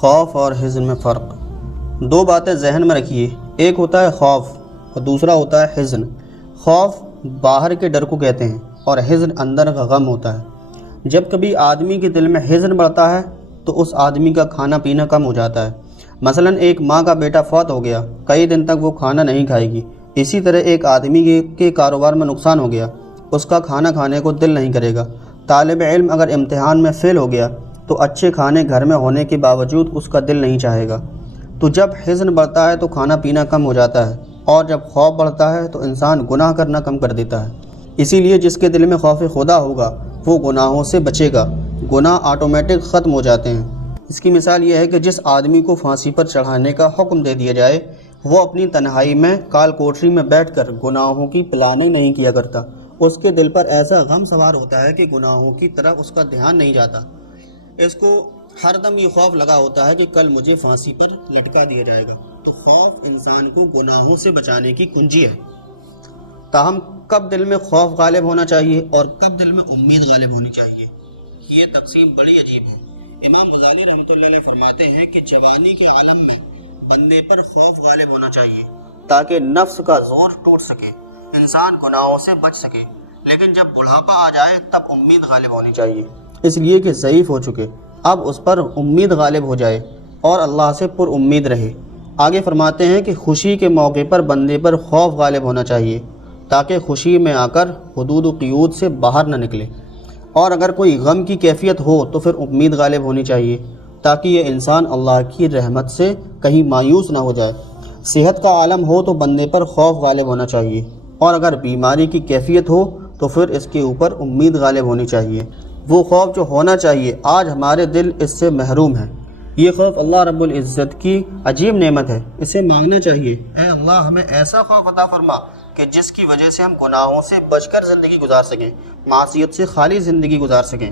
خوف اور حزن میں فرق۔ دو باتیں ذہن میں رکھیے، ایک ہوتا ہے خوف اور دوسرا ہوتا ہے حزن۔ خوف باہر کے ڈر کو کہتے ہیں اور حزن اندر کا غم ہوتا ہے۔ جب کبھی آدمی کے دل میں حزن بڑھتا ہے تو اس آدمی کا کھانا پینا کم ہو جاتا ہے۔ مثلا ایک ماں کا بیٹا فوت ہو گیا، کئی دن تک وہ کھانا نہیں کھائے گی۔ اسی طرح ایک آدمی کے کاروبار میں نقصان ہو گیا، اس کا کھانا کھانے کو دل نہیں کرے گا۔ طالب علم اگر امتحان میں فیل ہو گیا تو اچھے کھانے گھر میں ہونے کے باوجود اس کا دل نہیں چاہے گا۔ تو جب حزن بڑھتا ہے تو کھانا پینا کم ہو جاتا ہے، اور جب خوف بڑھتا ہے تو انسان گناہ کرنا کم کر دیتا ہے۔ اسی لیے جس کے دل میں خوف خدا ہوگا وہ گناہوں سے بچے گا، گناہ آٹومیٹک ختم ہو جاتے ہیں۔ اس کی مثال یہ ہے کہ جس آدمی کو پھانسی پر چڑھانے کا حکم دے دیا جائے وہ اپنی تنہائی میں کال کوٹری میں بیٹھ کر گناہوں کی پلاننگ نہیں کیا کرتا۔ اس کے دل پر ایسا غم سوار ہوتا ہے کہ گناہوں کی طرف اس کا دھیان نہیں جاتا۔ اس کو ہر دم یہ خوف لگا ہوتا ہے کہ کل مجھے پھانسی پر لٹکا دیا جائے گا۔ تو خوف انسان کو گناہوں سے بچانے کی کنجی ہے۔ تاہم کب دل میں خوف غالب ہونا چاہیے اور کب دل میں امید غالب ہونی چاہیے، یہ تقسیم بڑی عجیب ہے۔ امام غزالی رحمۃ اللہ علیہ فرماتے ہیں کہ جوانی کے عالم میں بندے پر خوف غالب ہونا چاہیے تاکہ نفس کا زور ٹوٹ سکے، انسان گناہوں سے بچ سکے۔ لیکن جب بڑھاپا آ جائے تب امید غالب ہونی چاہیے، اس لیے کہ ضعیف ہو چکے، اب اس پر امید غالب ہو جائے اور اللہ سے پر امید رہے۔ آگے فرماتے ہیں کہ خوشی کے موقع پر بندے پر خوف غالب ہونا چاہیے تاکہ خوشی میں آ کر حدود و قیود سے باہر نہ نکلے، اور اگر کوئی غم کی کیفیت ہو تو پھر امید غالب ہونی چاہیے تاکہ یہ انسان اللہ کی رحمت سے کہیں مایوس نہ ہو جائے۔ صحت کا عالم ہو تو بندے پر خوف غالب ہونا چاہیے، اور اگر بیماری کی کیفیت ہو تو پھر اس کے اوپر امید غالب ہونی چاہیے۔ وہ خوف جو ہونا چاہیے، آج ہمارے دل اس سے محروم ہیں۔ یہ خوف اللہ رب العزت کی عجیب نعمت ہے، اسے مانگنا چاہیے۔ اے اللہ ہمیں ایسا خوف عطا فرما کہ جس کی وجہ سے ہم گناہوں سے بچ کر زندگی گزار سکیں، معصیت سے خالی زندگی گزار سکیں۔